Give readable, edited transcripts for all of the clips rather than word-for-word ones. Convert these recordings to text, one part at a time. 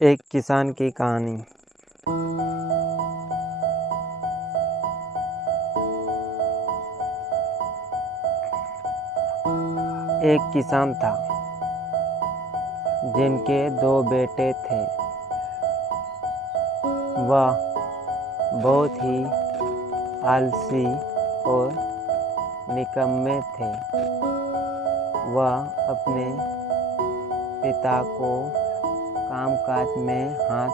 एक किसान की कहानी। एक किसान था जिनके 2 बेटे थे। वह बहुत ही आलसी और निकम्मे थे। वह अपने पिता को कामकाज में हाथ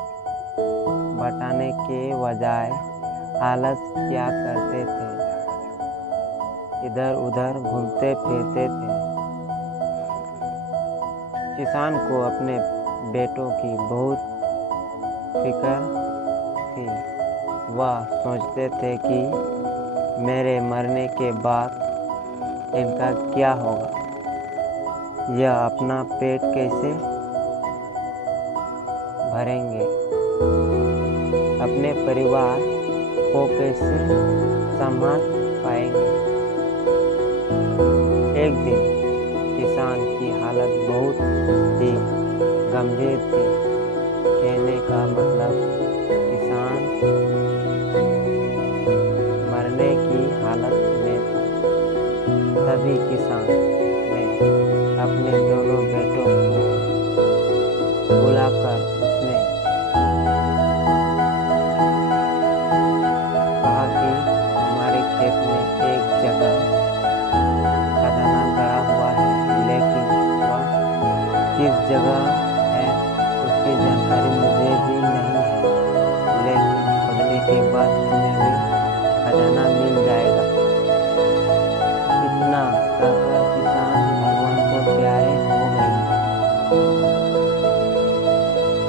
बटाने के बजाय आलस किया करते थे, इधर उधर घूमते फिरते थे। किसान को अपने बेटों की बहुत फिक्र थी। वह सोचते थे कि मेरे मरने के बाद इनका क्या होगा, यह अपना पेट कैसे भरेंगे, अपने परिवार को कैसे संभाल पाएंगे। एक दिन किसान की हालत बहुत ही गंभीर थी। कहने का मतलब किसान मरने की हालत में था। तभी किसान ने अपने दोनों बेटों को बुलाकर उसने कहा कि हमारे खेत में एक जगह खजाना गड़ा हुआ है, लेकिन वह किस जगह है उसकी जानकारी मुझे भी नहीं है, लेकिन खोदने के बाद तुम्हें भी खजाना मिल जाएगा। इतना कहकर किसान भगवान को प्यारे हो गए।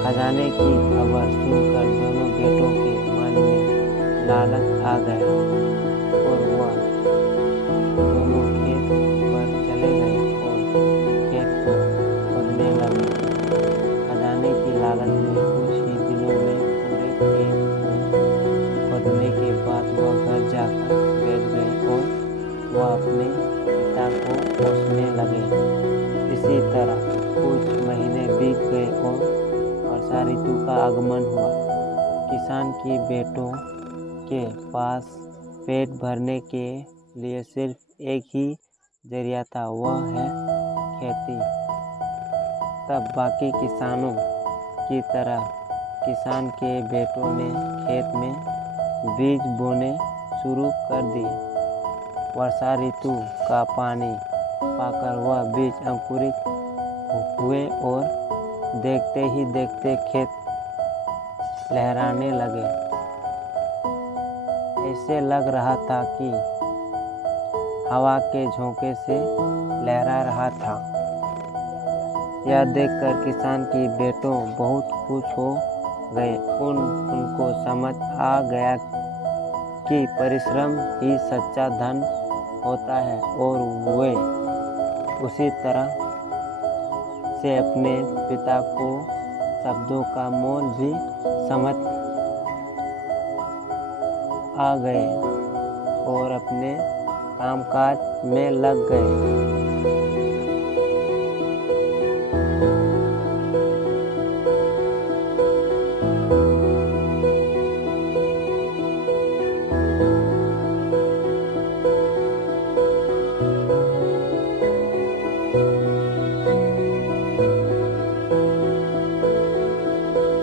खजाने की खबर सुनकर दोनों बेटों के मन में लालच आ गया और वह दोनों खेत पर चले गए और खेत को खोदने लगे। खजाने की लालच में कुछ ही दिनों में पूरे खेत को खोदने के बाद वह घर जाकर बैठ गए और वह अपने पिता को कोसने लगे। इसी तरह कुछ महीने बीत गए और वर्षा ऋतु का आगमन हुआ। किसान की बेटों के पास पेट भरने के लिए सिर्फ एक ही जरिया था, वह है खेती। तब बाकी किसानों की तरह किसान के बेटों ने खेत में बीज बोने शुरू कर दिए। वर्षा ऋतु का पानी पाकर वह बीज अंकुरित हुए और देखते ही देखते खेत लहराने लगे। ऐसे लग रहा था कि हवा के झोंके से लहरा रहा था। यह देखकर किसान की बेटों बहुत खुश हो गए। उनको समझ आ गया कि परिश्रम ही सच्चा धन होता है और वे उसी तरह से अपने पिता को शब्दों का मोल भी समझ आ गए और अपने कामकाज में लग गए।